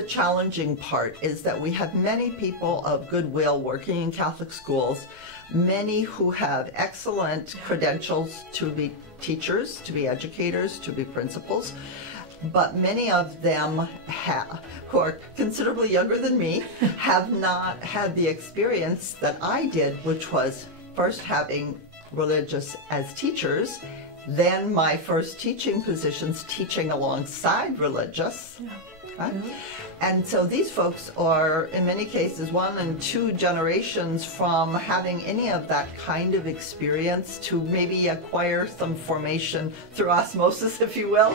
the challenging part, is that we have many people of goodwill working in Catholic schools, many who have excellent credentials to be teachers, to be educators, to be principals, but many of them who are considerably younger than me have not had the experience that I did, which was first having religious as teachers, then my first teaching positions teaching alongside religious. Yeah. Right? Mm-hmm. And so these folks are, in many cases, 1 and 2 generations from having any of that kind of experience to maybe acquire some formation through osmosis, if you will.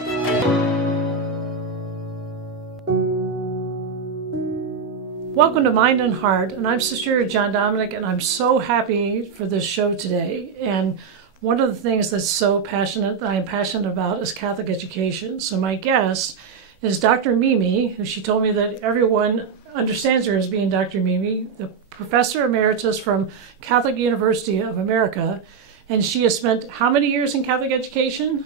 Welcome to Mind and Heart, and I'm Sister John Dominic, and I'm so happy for this show today. And one of the things that I am passionate about is Catholic education. So my guest is Dr. Mimi, who she told me that everyone understands her as being Dr. Mimi, the Professor Emeritus from Catholic University of America. And she has spent how many years in Catholic education?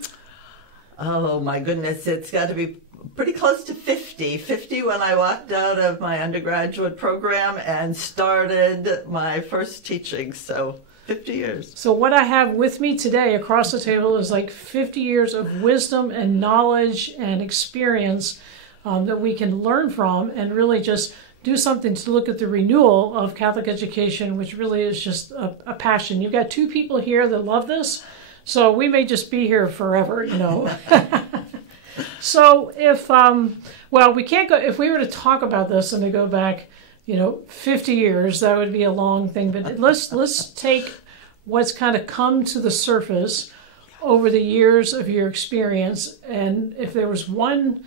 Oh my goodness, it's got to be pretty close to 50. 50 when I walked out of my undergraduate program and started my first teaching, so 50 years. So what I have with me today across the table is like 50 years of wisdom and knowledge and experience that we can learn from and really just do something to look at the renewal of Catholic education, which really is just a passion. You've got 2 people here that love this, so we may just be here forever, you know. So if, we can't go, if we were to talk about this and to go back, 50 years, that would be a long thing, but let's take what's kind of come to the surface over the years of your experience, and if there was one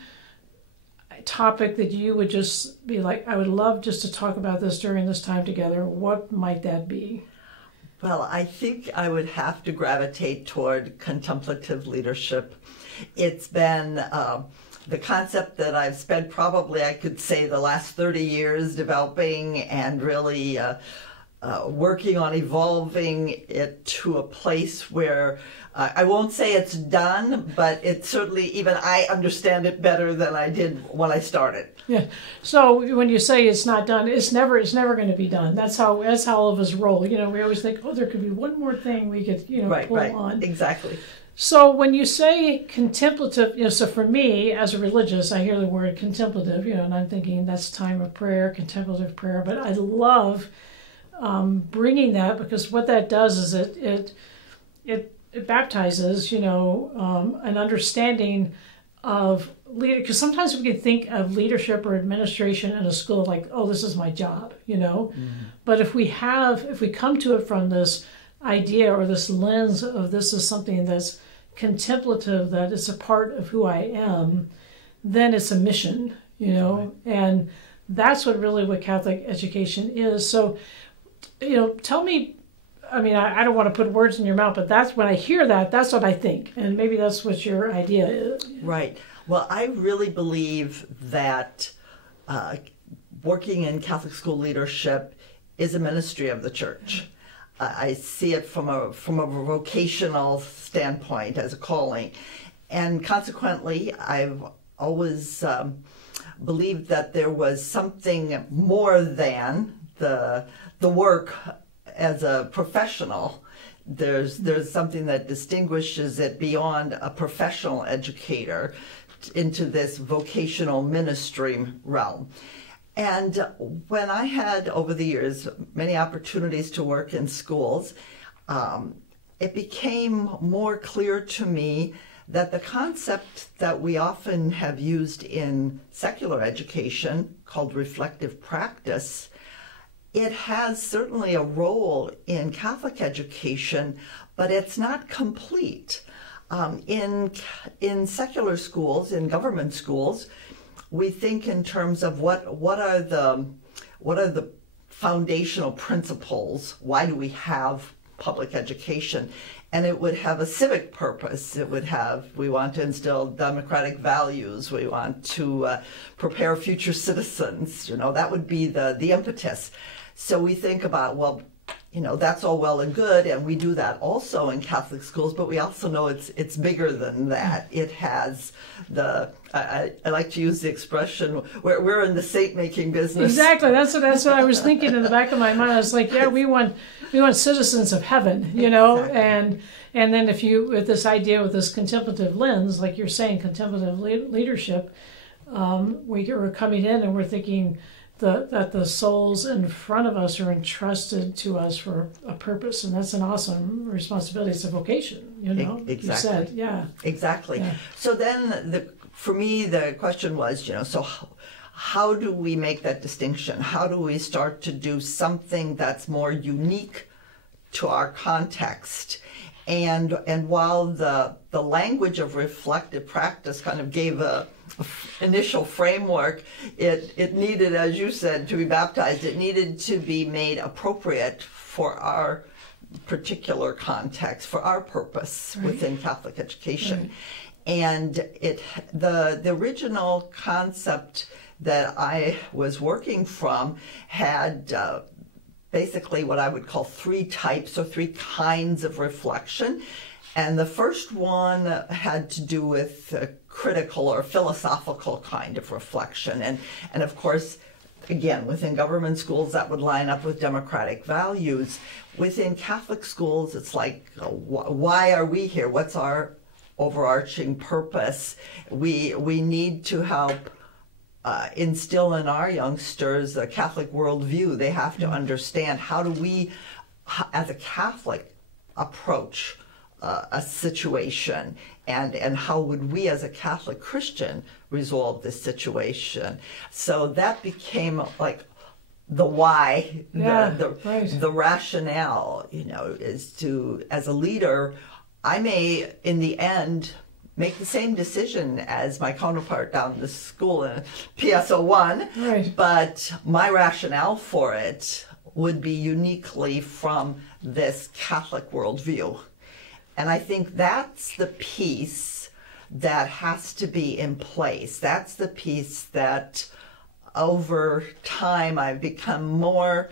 topic that you would just be like, I would love just to talk about this during this time together, what might that be? Well, I think I would have to gravitate toward contemplative leadership. It's been the concept that I've spent probably, I could say, the last 30 years developing and really working on evolving it to a place where I won't say it's done, but it's certainly, even I understand it better than I did when I started. Yeah. So when you say it's not done, it's never going to be done. That's how all of us roll. We always think, there could be one more thing we could, pull on. Exactly. So when you say contemplative, so for me as a religious, I hear the word contemplative, and I'm thinking that's time of prayer, contemplative prayer. But I love bringing that, because what that does is it baptizes, an understanding of leader. Because sometimes we can think of leadership or administration in a school like, this is my job, Mm-hmm. But if we come to it from this idea or this lens of this is something that's contemplative, that it's a part of who I am, then it's a mission, Right. And that's what Catholic education is. So, tell me, I don't want to put words in your mouth, but that's when I hear that, that's what I think. And maybe that's what your idea is. Right. Well, I really believe that working in Catholic school leadership is a ministry of the Church. I see it from a vocational standpoint as a calling. And consequently, I've always believed that there was something more than the work as a professional. There's something that distinguishes it beyond a professional educator into this vocational ministry realm. And when I had, over the years, many opportunities to work in schools, it became more clear to me that the concept that we often have used in secular education, called reflective practice, it has certainly a role in Catholic education, but it's not complete. In secular schools, in government schools, we think in terms of what are the foundational principles? Why do we have public education? And it would have a civic purpose. We want to instill democratic values. We want to prepare future citizens. That would be the impetus. So we think about, that's all well and good, and we do that also in Catholic schools, but we also know it's bigger than that. It has I like to use the expression, we're in the saint-making business. Exactly, that's what I was thinking in the back of my mind. I was like, yeah, we want citizens of heaven, Exactly. and then with this idea, with this contemplative lens, like you're saying, contemplative leadership, we're coming in and we're thinking that the souls in front of us are entrusted to us for a purpose, and that's an awesome responsibility. It's a vocation, Exactly. You said, yeah. Exactly. Yeah. So then, for me, the question was, so how do we make that distinction? How do we start to do something that's more unique to our context? And while the language of reflective practice kind of gave a initial framework, it needed, as you said, to be baptized. It needed to be made appropriate for our particular context, for our purpose within Catholic education. Right. And the original concept that I was working from had basically what I would call three types or three kinds of reflection. And the first one had to do with a critical or philosophical kind of reflection. And of course, again, within government schools, that would line up with democratic values. Within Catholic schools, it's like, why are we here? What's our overarching purpose? We need to help instill in our youngsters a Catholic worldview. They have to understand, how do we, as a Catholic, approach a situation, and how would we as a Catholic Christian resolve this situation? So that became like the why, the rationale, is to, as a leader, I may, in the end, make the same decision as my counterpart down the school in PSO1, but my rationale for it would be uniquely from this Catholic worldview. And I think that's the piece that has to be in place. That's the piece that over time I've become more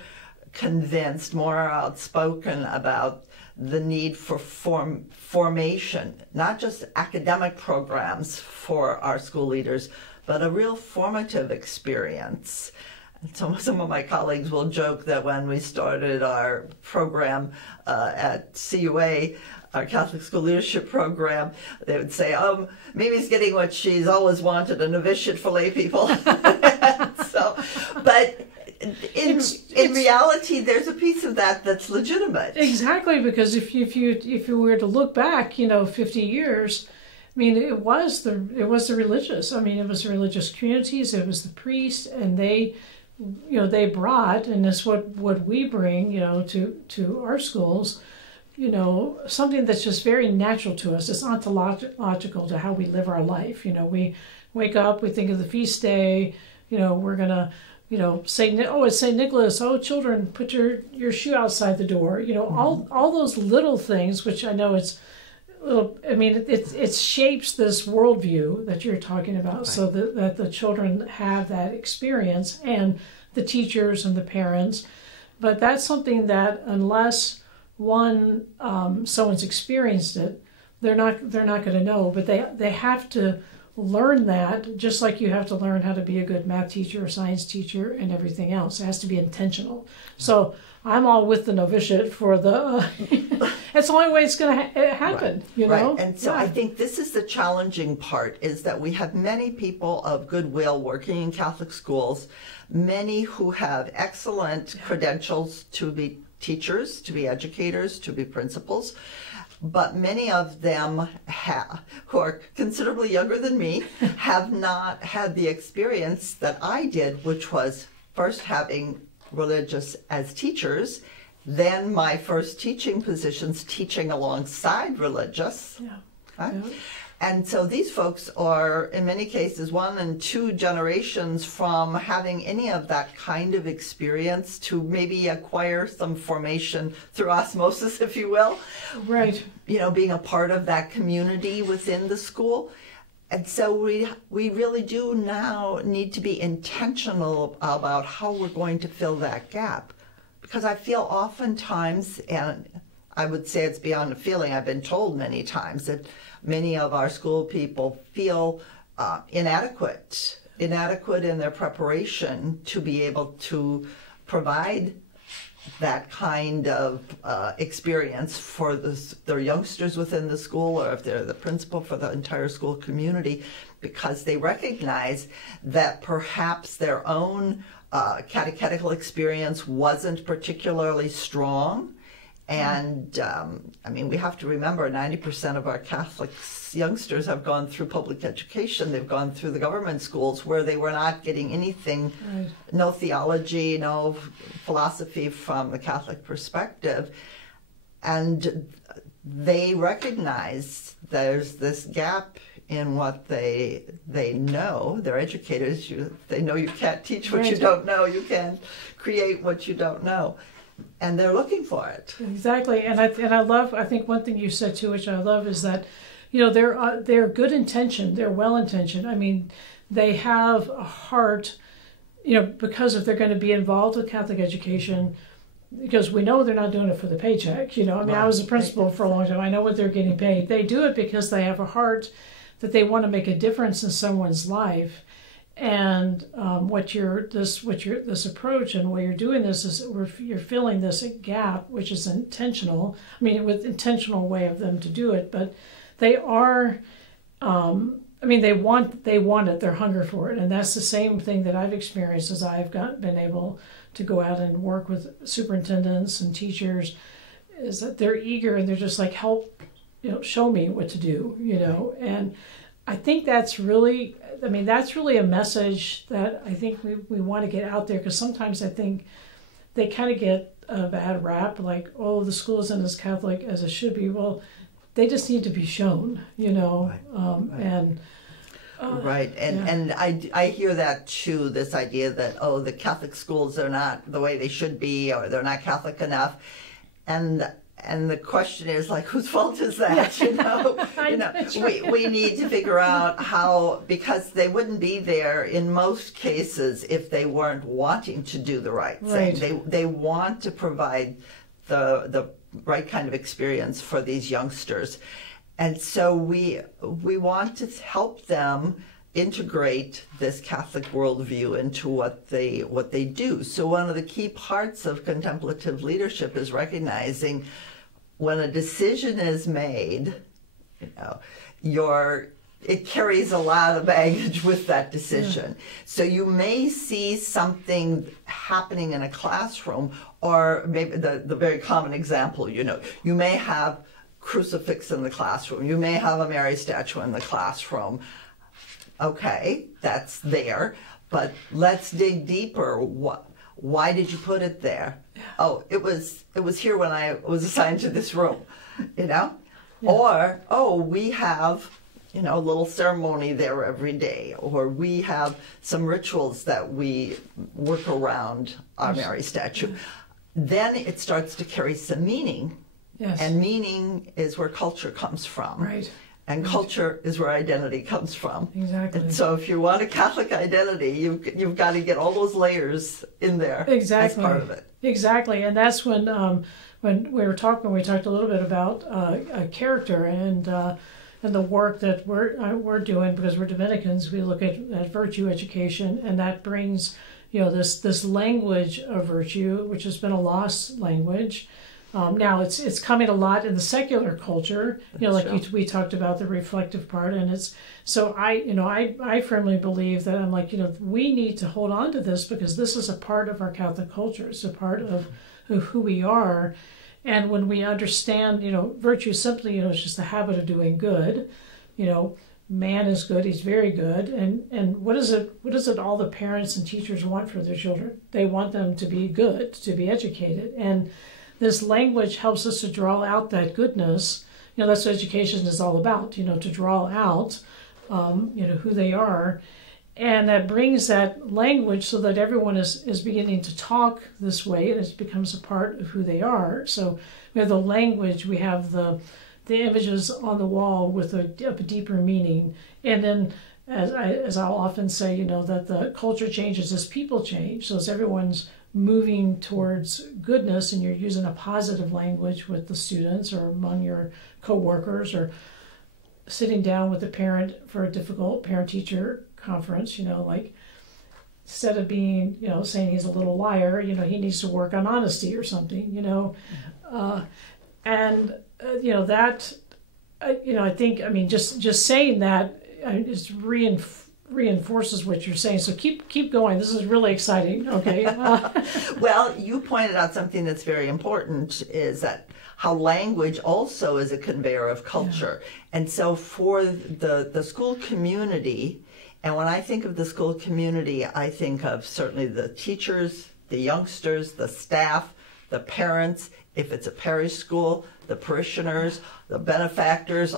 convinced, more outspoken about the need for formation, not just academic programs for our school leaders, but a real formative experience. And so some of my colleagues will joke that when we started our program at CUA, our Catholic School Leadership Program, they would say, Mimi's getting what she's always wanted, a novitiate for lay people. But in reality, there's a piece of that that's legitimate. Exactly, because if you were to look back, 50 years, I mean, it was the religious. I mean, it was the religious communities, it was the priests, and they brought, and that's what we bring, to our schools, something that's just very natural to us. It's ontological to how we live our life. We wake up, we think of the feast day, we're gonna, say, it's St. Nicholas, children, put your shoe outside the door, all those little things, which I know it's little, I mean, it shapes this worldview that you're talking about, so that the children have that experience, and the teachers and the parents. But that's something that unless someone's experienced it, they're not going to know. But they have to learn that, just like you have to learn how to be a good math teacher or science teacher and everything else. It has to be intentional. So I'm all with the novitiate for the. It's the only way it's going to happen, Right. And so I think this is the challenging part: is that we have many people of goodwill working in Catholic schools, many who have excellent credentials to be teachers, to be educators, to be principals, but many of them who are considerably younger than me have not had the experience that I did, which was first having religious as teachers, then my first teaching positions teaching alongside religious. And so these folks are, in many cases, 1 and 2 generations from having any of that kind of experience to maybe acquire some formation through osmosis, if you will. Right. Being a part of that community within the school. And so we really do now need to be intentional about how we're going to fill that gap. because I feel oftentimes, and I would say it's beyond a feeling, I've been told many times that many of our school people feel inadequate in their preparation to be able to provide that kind of experience for their youngsters within the school, or if they're the principal, for the entire school community, because they recognize that perhaps their own catechetical experience wasn't particularly strong. And I mean, we have to remember 90% of our Catholic youngsters have gone through public education. They've gone through the government schools where they were not getting anything, right. No theology, no philosophy from the Catholic perspective. And they recognize there's this gap in what they know. They're educators. They know you can't teach what you don't know. You can't create what you don't know. And they're looking for it. Exactly. And I love, I think one thing you said too, which I love, is that, you know, they're good intentioned, they're well intentioned. I mean, they have a heart, you know, because if they're going to be involved with Catholic education, because we know they're not doing it for the paycheck, you know. I mean, I was a principal for a long time. I know what they're getting paid. They do it because they have a heart that they want to make a difference in someone's life. And this approach and why you're doing this is you're filling this gap, which is intentional. I mean, with intentional way of them to do it, but they are. I mean, they want it. They're hungry for it, and that's the same thing that I've experienced as I've been able to go out and work with superintendents and teachers. Is that they're eager and they're just like, help, you know, show me what to do, you know, and I think that's really. I mean, that's really a message that I think we want to get out there, because sometimes I think they kind of get a bad rap, like, oh, the school isn't as Catholic as it should be. Well, they just need to be shown, you know, right. And I hear that too, this idea that, oh, the Catholic schools are not the way they should be, or they're not Catholic enough. And the question is, like, whose fault is that? You know, we need to figure out how, because they wouldn't be there in most cases if they weren't wanting to do the right thing. They want to provide the right kind of experience for these youngsters, and so we want to help them integrate this Catholic worldview into what they do. So one of the key parts of contemplative leadership is recognizing when a decision is made, you know, it carries a lot of baggage with that decision. Yeah. So you may see something happening in a classroom, or maybe the very common example, you know, you may have crucifix in the classroom, you may have a Mary statue in the classroom. Okay, that's there, but let's dig deeper. Why did you put it there? Oh, it was here when I was assigned to this room, you know? Yeah. Or, oh, we have, you know, a little ceremony there every day, or we have some rituals that we work around our Mary statue. Then it starts to carry some meaning. Yes. And meaning is where culture comes from. Right. And culture is where identity comes from. Exactly. And so if you want a Catholic identity, you've got to get all those layers in there. Exactly. As part of it. Exactly. And that's when we talked a little bit about character and the work that we're doing, because we're Dominicans. We look at virtue education, and that brings, you know, this language of virtue, which has been a lost language. Now it's coming a lot in the secular culture, you know, like we talked about the reflective part, and it's so I firmly believe that I'm like, you know, we need to hold on to this, because this is a part of our Catholic culture. It's a part of who we are, and when we understand, you know, virtue simply, you know, it's just the habit of doing good. You know, man is good; he's very good, and what is it all the parents and teachers want for their children? They want them to be good, to be educated, and this language helps us to draw out that goodness. You know, that's what education is all about, you know, to draw out, you know, who they are. And that brings that language so that everyone is beginning to talk this way, and it becomes a part of who they are. So we have the language, we have the images on the wall with a deeper meaning. And then, as I'll often say, you know, that the culture changes as people change. So as everyone's moving towards goodness and you're using a positive language with the students or among your coworkers, or sitting down with a parent for a difficult parent-teacher conference, like instead of being, saying he's a little liar, he needs to work on honesty or something, that, I think, just saying that just reinforces what you're saying. So keep going. This is really exciting. Okay. Well, you pointed out something that's very important, is that how language also is a conveyor of culture. Yeah. And so for the school community, and when I think of the school community, I think of certainly the teachers, the youngsters, the staff, the parents, if it's a parish school, the parishioners, the benefactors,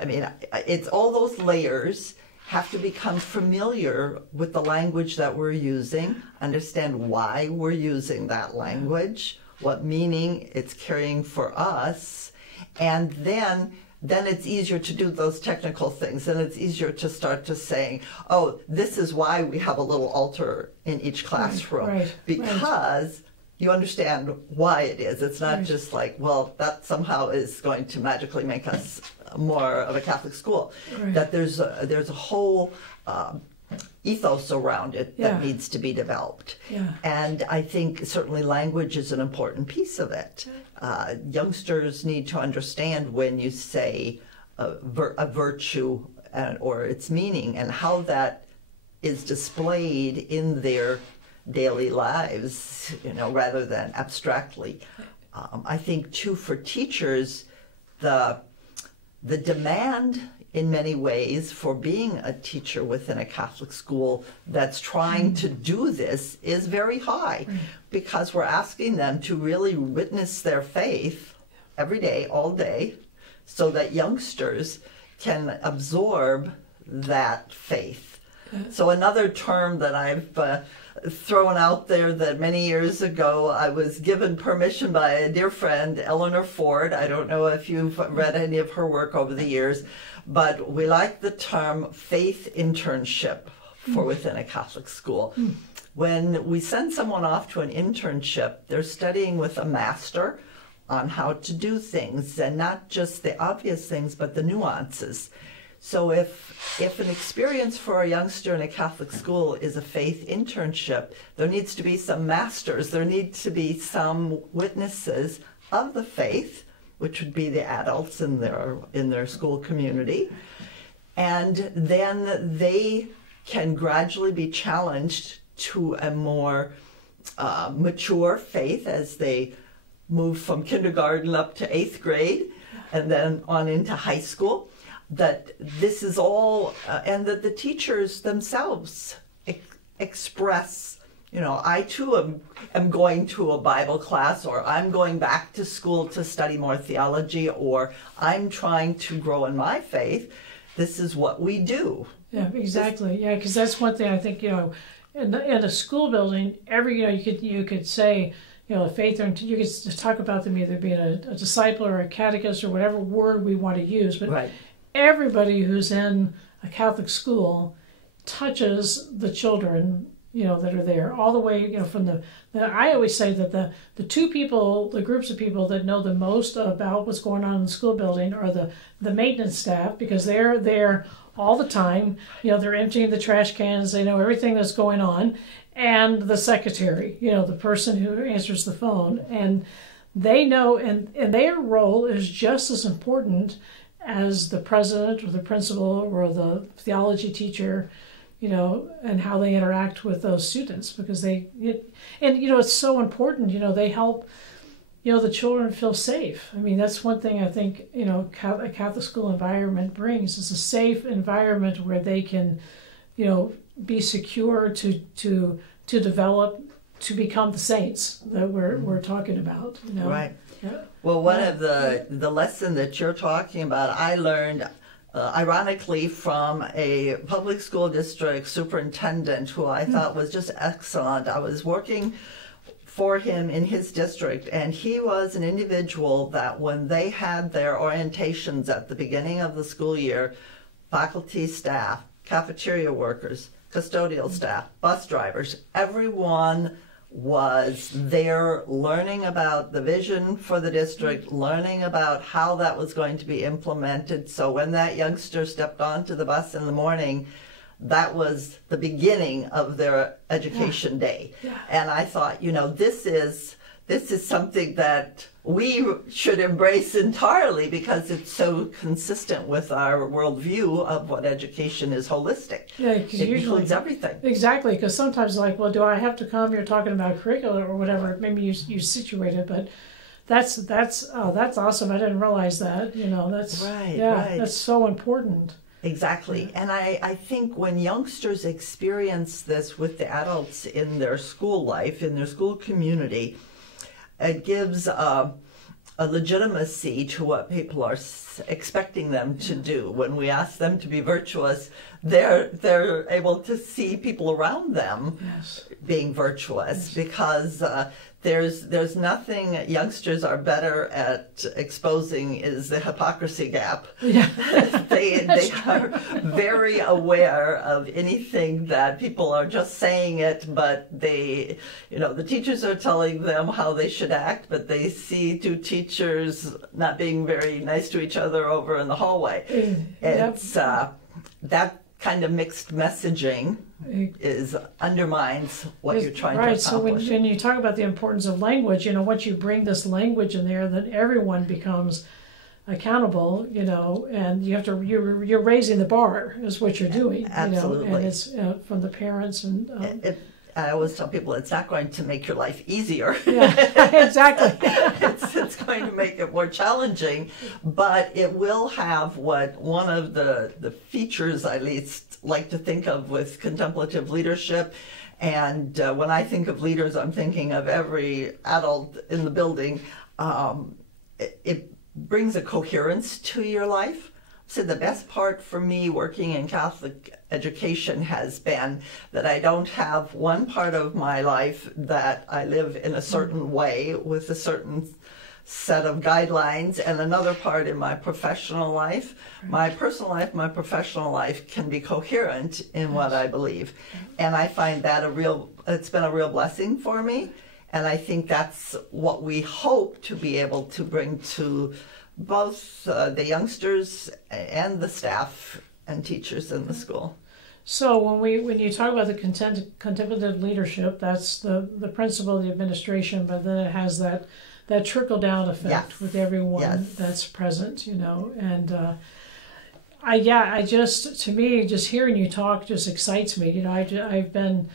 it's all those layers have to become familiar with the language that we're using, understand why we're using that language, what meaning it's carrying for us, and then it's easier to do those technical things, and it's easier to start to saying, oh, this is why we have a little altar in each classroom, because you understand why it is. It's not just like, well, that somehow is going to magically make us more of a Catholic school. That there's a whole ethos around it that needs to be developed. And I think certainly language is an important piece of it. Youngsters need to understand when you say a virtue or its meaning and how that is displayed in their daily lives, rather than abstractly. I think too for teachers, the demand in many ways for being a teacher within a Catholic school that's trying to do this is very high, because we're asking them to really witness their faith every day, all day, so that youngsters can absorb that faith. So another term that I've thrown out there, that many years ago I was given permission by a dear friend, Eleanor Ford. I don't know if you've read any of her work over the years, but we like the term faith internship for within a Catholic school. When we send someone off to an internship, they're studying with a master on how to do things, and not just the obvious things, but the nuances. So if an experience for a youngster in a Catholic school is a faith internship, there needs to be some masters, there need to be some witnesses of the faith, which would be the adults in their school community. And then they can gradually be challenged to a more mature faith as they move from kindergarten up to 8th grade and then on into high school. That this is all, and that the teachers themselves express, I too am going to a Bible class, or I'm going back to school to study more theology, or I'm trying to grow in my faith. This is what we do. Yeah, exactly. Yeah, because that's one thing I think, in a school building, you could say, a faith, or you could talk about them either being a disciple or a catechist or whatever word we want to use, but everybody who's in a Catholic school touches the children, that are there, all the way, from I always say that the groups of people that know the most about what's going on in the school building are the maintenance staff, because they're there all the time. They're emptying the trash cans, they know everything that's going on, and the secretary, the person who answers the phone, and they know, and their role is just as important as the president or the principal or the theology teacher, and how they interact with those students, because it's so important, they help, the children feel safe. That's one thing I think, a Catholic school environment brings, is a safe environment where they can, be secure to develop, to become the saints that we're talking about, Right. Yeah. Well, one of the lesson that you're talking about, I learned, ironically, from a public school district superintendent who I thought was just excellent. I was working for him in his district, and he was an individual that when they had their orientations at the beginning of the school year, faculty, staff, cafeteria workers, custodial staff, bus drivers, everyone was there learning about the vision for the district, learning about how that was going to be implemented. So when that youngster stepped onto the bus in the morning, that was the beginning of their education day. Yeah. And I thought, you know, this is something that we should embrace entirely, because it's so consistent with our worldview of what education is holistic. Yeah, it includes everything. Exactly, because sometimes like, well, do I have to come? You're talking about curriculum or whatever. Maybe you situate it, but that's awesome. I didn't realize that. You know, that's right. That's so important. Exactly. And I think when youngsters experience this with the adults in their school life, in their school community, it gives a legitimacy to what people are expecting them to do. When we ask them to be virtuous, they're able to see people around them being virtuous, because there's nothing youngsters are better at exposing is the hypocrisy gap. Yeah. they are very aware of anything that people are just saying it, but the teachers are telling them how they should act, but they see two teachers not being very nice to each other over in the hallway. It's that kind of mixed messaging undermines what you're trying to accomplish. So when you talk about the importance of language, you know, once you bring this language in there, then everyone becomes accountable, you know, and you're raising the bar is what you're doing. Absolutely. You know, and it's from the parents and. I always tell people it's not going to make your life easier. Yeah, exactly. it's going to make it more challenging, but it will have one of the features I least like to think of with contemplative leadership. And when I think of leaders, I'm thinking of every adult in the building. It brings a coherence to your life. So the best part for me working in Catholic education has been that I don't have one part of my life that I live in a certain way with a certain set of guidelines, and another part in my professional life. My personal life, my professional life can be coherent in what I believe. And I find that it's been a real blessing for me. And I think that's what we hope to be able to bring to both the youngsters and the staff and teachers in the school. So when you talk about the contemplative leadership, that's the principle of the administration, but then it has that trickle down effect with everyone that's present, you know. And to me, just hearing you talk just excites me. You know, I've been,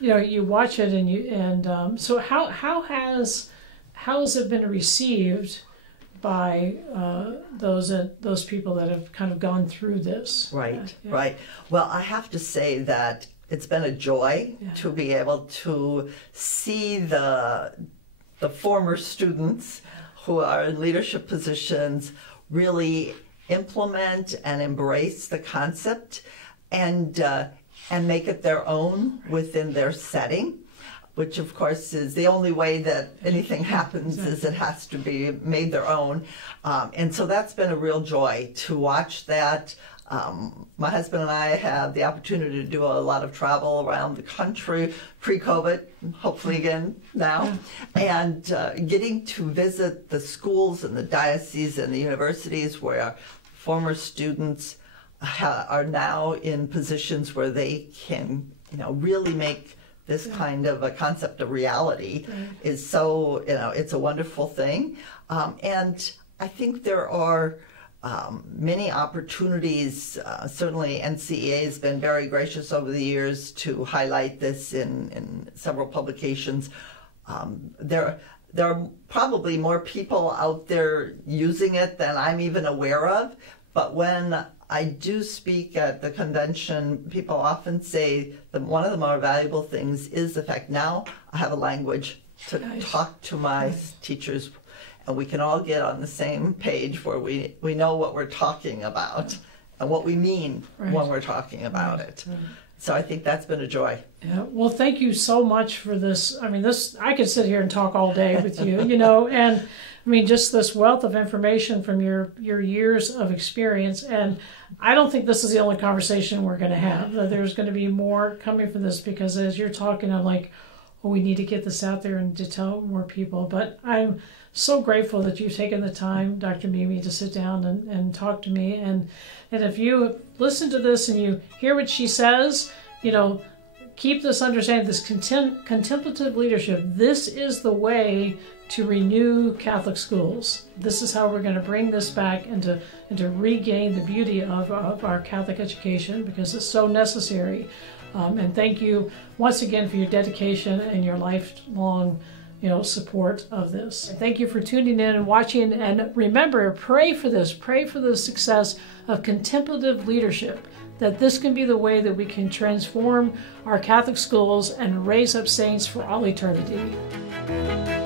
you know, you watch it and so how has it been received by those people that have kind of gone through this? Right. Well, I have to say that it's been a joy to be able to see the former students who are in leadership positions really implement and embrace the concept and make it their own within their setting, which of course is the only way that anything happens. Is it has to be made their own. And so that's been a real joy to watch that. My husband and I have the opportunity to do a lot of travel around the country pre-COVID, hopefully again now, and getting to visit the schools and the dioceses and the universities where former students are now in positions where they can, you know, really make this kind of a concept of reality is so, you know, it's a wonderful thing. And I think there are many opportunities. Certainly NCEA has been very gracious over the years to highlight this in several publications. There are probably more people out there using it than I'm even aware of, but when I do speak at the convention, people often say that one of the more valuable things is the fact now I have a language to talk to my teachers, and we can all get on the same page where we know what we're talking about and what we mean when we're talking about it. So I think that's been a joy. Yeah. Well, thank you so much for this. I mean, I could sit here and talk all day with you, you know, and I mean, just this wealth of information from your years of experience. And I don't think this is the only conversation we're going to have. There's going to be more coming from this, because as you're talking, I'm like, we need to get this out there and to tell more people. But I'm so grateful that you've taken the time, Dr. Mimi, to sit down and talk to me. And if you listen to this and you hear what she says, keep this understanding, this contemplative leadership. This is the way to renew Catholic schools. This is how we're going to bring this back and to regain the beauty of our Catholic education, because it's so necessary. And thank you once again for your dedication and your lifelong support of this. And thank you for tuning in and watching. And remember, pray for this. Pray for the success of contemplative leadership, that this can be the way that we can transform our Catholic schools and raise up saints for all eternity.